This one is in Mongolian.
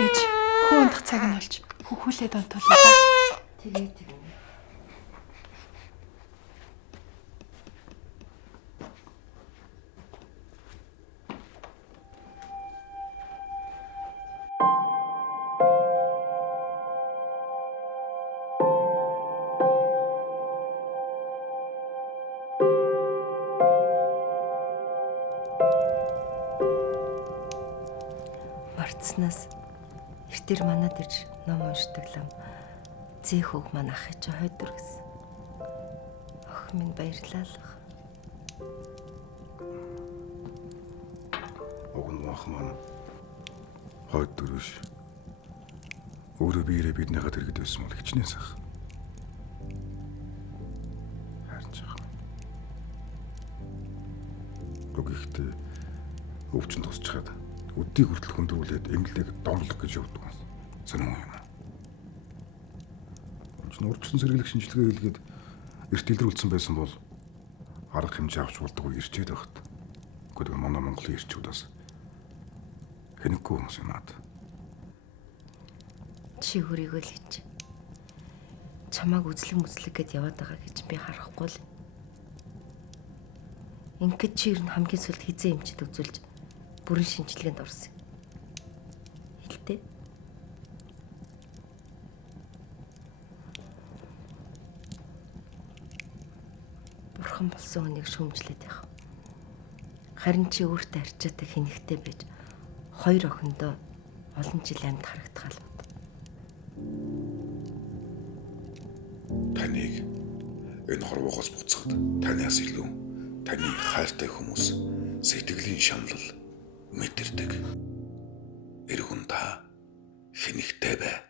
Ээж хүү ундах цаг нь болж хөхүүлээд онтуулаа да. Тэгээд мартснаас эртэр манад ирж ном уншдаг лам зээх хөг маань ах чи хойдор гэсэн. Ох минь баярлалах. Огн мах маань хойдорш. Өөрөө биерээ биднийхээ дэргэд байсан бол хичнээн сах. Харин жаа. Гогихтэй өвчин тусчаад өдийг хүртэл хүндрүүлээд эмгэлэг домлох гэж явдаг. Сонирхол юм. Урьдчилан сэргийлэх шинжилгээ хийлгээд эрт илрүүлсэн байсан бол арга хэмжээ авч болдгоо ирчээд байхад. Гэхдээ манай Монголын ирчүүд бас хэнэггүй хүмүүс юм аа. Чи өөрийгөө л хийж. Чамааг үзлэг гэд яваад байгаа гэж би харахгүй л. Ингээд чи ер нь хамгийн сүлд хизээ эмчэд үзүүлж бүрэн шинжилгээнд орсон. Хэлтэй. Бурхан болсон хүнийг шүүмжлээд яах. Харин чи өөртөө арчаатай хэнхтэй байж хоёр охиндоо олон жил амьд харагдахал бод. Таныг энэ хорвоогоос буцахад танаас илүү таны хайртай хүмүүс сэтгэлийн шаналл мэдэрдэг. Эргэн та хэнхтэй бай.